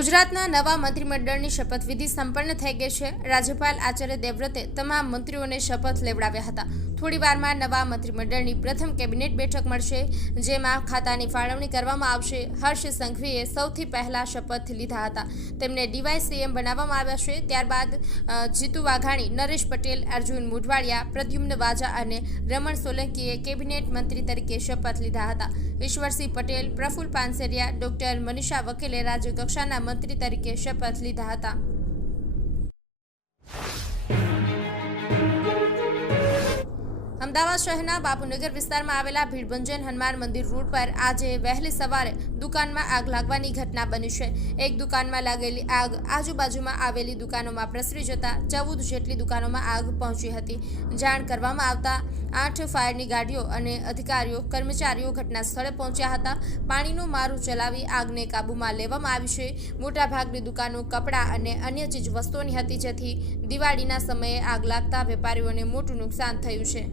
નવા મંત્રીમંડળની શપથવિધિ સંપન્ન થઈ ગઈ છે. રાજ્યપાલ આચાર્ય દેવવ્રતે તમામ મંત્રીઓને શપથ લેવડાવ્યા હતા. થોડી વારમાં નવા મંત્રીમંડળની પ્રથમ કેબિનેટ બેઠક મળશે, જેમાં ખાતાની ફાળવણી કરવામાં આવશે. હર્ષ સંઘવીએ સૌથી પહેલા શપથ લીધા હતા. તેમને ડીવાય સીએમ બનાવવામાં આવ્યા છે. ત્યારબાદ જીતુ વાઘાણી, નરેશ પટેલ, અર્જુન મુઢવાડિયા, પ્રદ્યુમ્ન વાજા અને રમણ સોલંકીએ કેબિનેટ મંત્રી તરીકે શપથ લીધા હતા. ઈશ્વરસિંહ પટેલ, પ્રફુલ પાનસેરિયા, ડોક્ટર મનીષા વકીલે રાજ્યકક્ષાના મંત્રી તરીકે શપથ લીધા હતા. અમદાવાદ શહેરના બાપુનગર વિસ્તારમાં આવેલા ભીડભંજન હનુમાન મંદિર રોડ પર આજે વહેલી સવારે દુકાનમાં આગ લાગવાની ઘટના બની છે. એક દુકાનમાં લાગેલી આગ આજુબાજુમાં આવેલી દુકાનોમાં પ્રસરી જતા ચૌદ જેટલી દુકાનોમાં આગ પહોંચી હતી. જાણ કરવામાં આવતા આઠ ફાયરની ગાડીઓ અને અધિકારીઓ, કર્મચારીઓ ઘટના સ્થળે પહોંચ્યા હતા. પાણીનું મારું ચલાવી આગને કાબૂમાં લેવામાં આવી છે. મોટાભાગની દુકાનો કપડાં અને અન્ય ચીજ વસ્તુઓની હતી, જેથી દિવાળીના સમયે આગ લાગતા વેપારીઓને મોટું નુકસાન થયું છે.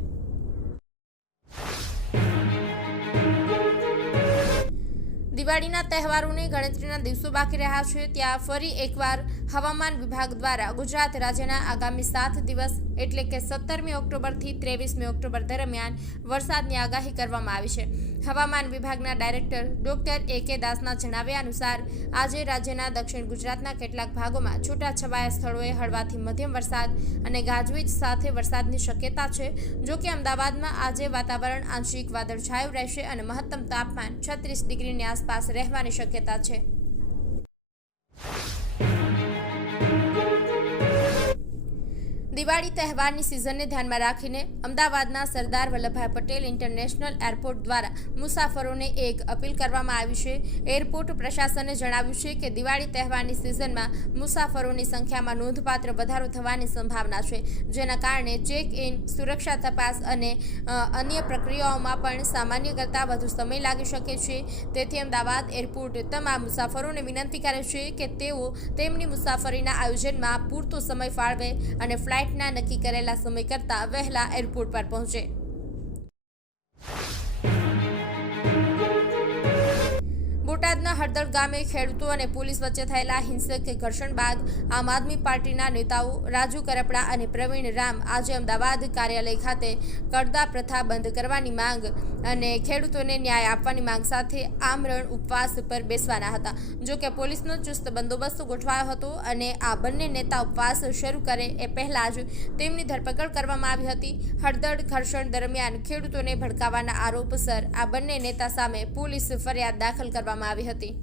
દિવાળીના તહેવારોની ગણતરીના દિવસો બાકી રહ્યા છે, ત્યાં ફરી એકવાર હવામાન વિભાગ દ્વારા ગુજરાત રાજ્યના આગામી સાત દિવસ, એટલે કે સત્તરમી ઓક્ટોબરથી ત્રેવીસમી ઓક્ટોબર દરમિયાન વરસાદની આગાહી કરવામાં આવી છે. હવામાન વિભાગના ડાયરેક્ટર ડોક્ટર એ કે દાસના જણાવ્યા અનુસાર, આજે રાજ્યના દક્ષિણ ગુજરાતના કેટલાક ભાગોમાં છૂટાછવાયા સ્થળોએ હળવાથી મધ્યમ વરસાદ અને ગાજવીજ સાથે વરસાદની શક્યતા છે. જોકે અમદાવાદમાં આજે વાતાવરણ આંશિક વાદળછાયું રહેશે અને મહત્તમ તાપમાન છત્રીસ ડિગ્રીની આસપાસ રહેવાની શક્યતા છે. દિવાળી તહેવારની સિઝનને ધ્યાનમાં રાખીને અમદાવાદના સરદાર વલ્લભભાઈ પટેલ ઇન્ટરનેશનલ એરપોર્ટ દ્વારા મુસાફરોને એક અપીલ કરવામાં આવી છે. એરપોર્ટ પ્રશાસને જણાવ્યું છે કે દિવાળી તહેવારની સિઝનમાં મુસાફરોની સંખ્યામાં નોંધપાત્ર વધારો થવાની સંભાવના છે, જેના કારણે ચેક ઇન સુરક્ષા તપાસ અને અન્ય પ્રક્રિયાઓમાં પણ સામાન્ય કરતાં વધુ સમય લાગી શકે છે. તેથી અમદાવાદ એરપોર્ટ તમામ મુસાફરોને વિનંતી કરે છે કે તેઓ તેમની મુસાફરીના આયોજનમાં પૂરતો સમય ફાળવે અને ફ્લાઇટના નક્કી કરેલા સમય કરતાં વહેલા એરપોર્ટ પર પહોંચે. બોટાદના હળદળ ગામે ખેડૂતો અને પોલીસ વચ્ચે થયેલા હિંસક ઘર્ષણ બાદ આમ આદમી પાર્ટીના નેતાઓ રાજુ કરપડા અને પ્રવીણ રામ આજે અમદાવાદ કાર્યાલય ખાતે કડદા પ્રથા બંધ કરવાની માંગ અને ખેડૂતોને ન્યાય આપવાની માંગ સાથે આમરણ ઉપવાસ પર બેસવાના હતા. જો કે પોલીસનો ચુસ્ત બંદોબસ્ત ગોઠવાયો હતો અને આ બંને નેતા ઉપવાસ શરૂ કરે એ પહેલાં જ તેમની ધરપકડ કરવામાં આવી હતી. હળદળ ઘર્ષણ દરમિયાન ખેડૂતોને ભડકાવાના આરોપસર આ બંને નેતા સામે પોલીસ ફરિયાદ દાખલ કરવામાં આવી હતી.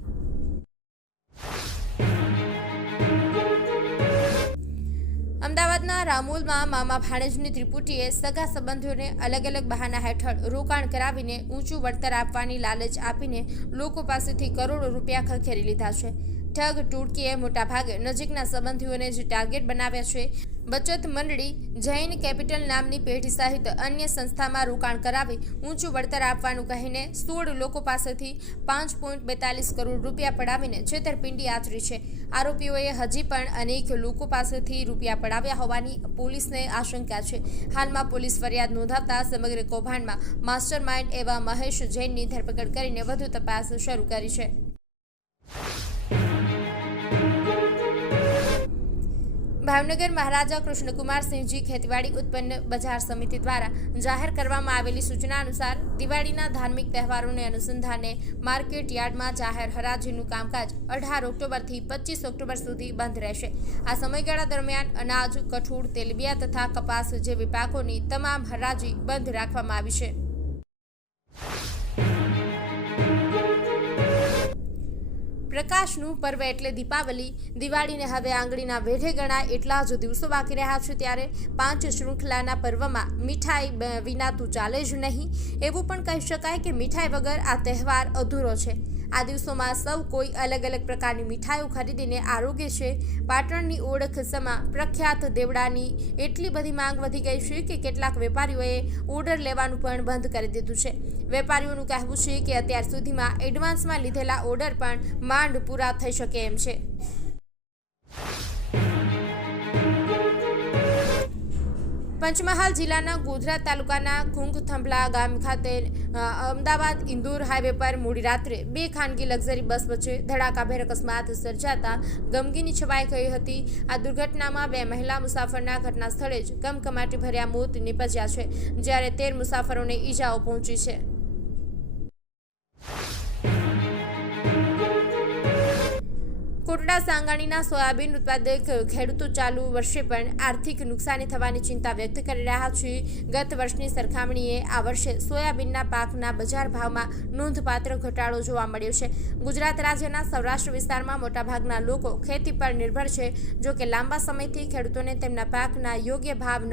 અમદાવાદના રામોલમાં મામા ભાણેજની ત્રિપુટીએ સગા સંબંધીઓને અલગ અલગ બહાના હેઠળ રોકાણ કરાવીને ઊંચું વળતર આપવાની લાલચ આપીને લોકો પાસેથી કરોડો રૂપિયા ખખેરી લીધા છે. ઠગ ટુડકીએ મોટાભાગે નજીકના સંબંધીઓને જ ટાર્ગેટ બનાવ્યા છે. બચત મંડળી જૈન કેપિટલ નામની પેઢી સહિત અન્ય સંસ્થામાં રોકાણ કરાવી ઊંચું વળતર આપવાનું કહીને સોળ લોકો પાસેથી પાંચ પોઈન્ટ બેતાલીસ કરોડ રૂપિયા પડાવીને છેતરપિંડી આચરી છે. આરોપીઓએ હજી પણ અનેક લોકો પાસેથી રૂપિયા પડાવ્યા હોવાની પોલીસને આશંકા છે. હાલમાં પોલીસ ફરિયાદ નોંધાવતા સમગ્ર કૌભાંડમાં માસ્ટર માઇન્ડ એવા મહેશ જૈનની ધરપકડ કરીને વધુ તપાસ શરૂ કરી છે. ભાવનગર મહારાજા કૃષ્ણકુમારસિંહજી ખેતીવાડી ઉત્પન્ન બજાર સમિતિ દ્વારા જાહેર કરવામાં આવેલી સૂચના અનુસાર દિવાળીના ધાર્મિક તહેવારોને અનુસંધાને માર્કેટ યાર્ડમાં જાહેર હરાજીનું કામકાજ અઢાર ઓક્ટોબરથી પચીસ ઓક્ટોબર સુધી બંધ રહેશે. આ સમયગાળા દરમિયાન અનાજ, કઠોળ, તેલબિયા તથા કપાસ જેવી પાકોની તમામ હરાજી બંધ રાખવામાં આવી છે. પ્રકાશનું પર્વ એટલે દીપાવલી. દિવાળીને હવે આંગળીના વેઢે ગણાય એટલા જ દિવસો બાકી રહ્યા છે ત્યારે પાંચ શૃંખલાના પર્વમાં મીઠાઈ વિના તું ચાલે જ નહીં. એવું પણ કહી શકાય કે મીઠાઈ વગર આ તહેવાર અધૂરો છે. આ દિવસોમાં સૌ કોઈ અલગ અલગ પ્રકારની મીઠાઈઓ ખરીદીને આરોગ્ય છે. પાટણની ઓળખ સમા પ્રખ્યાત દેવડાની એટલી બધી માંગ વધી ગઈ છે કે કેટલાક વેપારીઓએ ઓર્ડર લેવાનું પણ બંધ કરી દીધું છે. વેપારીઓનું કહેવું છે કે અત્યાર સુધીમાં એડવાન્સમાં લીધેલા ઓર્ડર પણ માંડ પૂરા થઈ શકે એમ છે. પંચમહાલ જિલ્લાના ગોધરા તાલુકાના ઘુંઘથંભલા ગામ ખાતે અમદાવાદ ઇન્દોર હાઈવે પર મોડી રાત્રે બે ખાનગી લક્ઝરી બસ વચ્ચે ધડાકાભેર અકસ્માત સર્જાતા ગમગીની છવાઈ ગઈ હતી. આ દુર્ઘટનામાં બે મહિલા મુસાફરના ઘટના સ્થળે જ ગમકમાટી ભર્યા મોત નીપજ્યા છે, જ્યારે તેર મુસાફરોને ઈજાઓ પહોંચી છે. કોટડા સાંગાણીના સોયાબીન ઉત્પાદક ખેડૂતો ચાલુ વર્ષે પણ આર્થિક નુકસાની થવાની ચિંતા વ્યક્ત કરી રહ્યા છે. ગત વર્ષની સરખામણીએ આ વર્ષે સોયાબીનના પાકના બજાર ભાવમાં નોંધપાત્ર ઘટાડો જોવા મળ્યો છે. ગુજરાત રાજ્યના સૌરાષ્ટ્ર વિસ્તારમાં મોટાભાગના લોકો ખેતી પર નિર્ભર છે જો કે લાંબા સમયથી ખેડૂતોને તેમના પાકના યોગ્ય ભાવ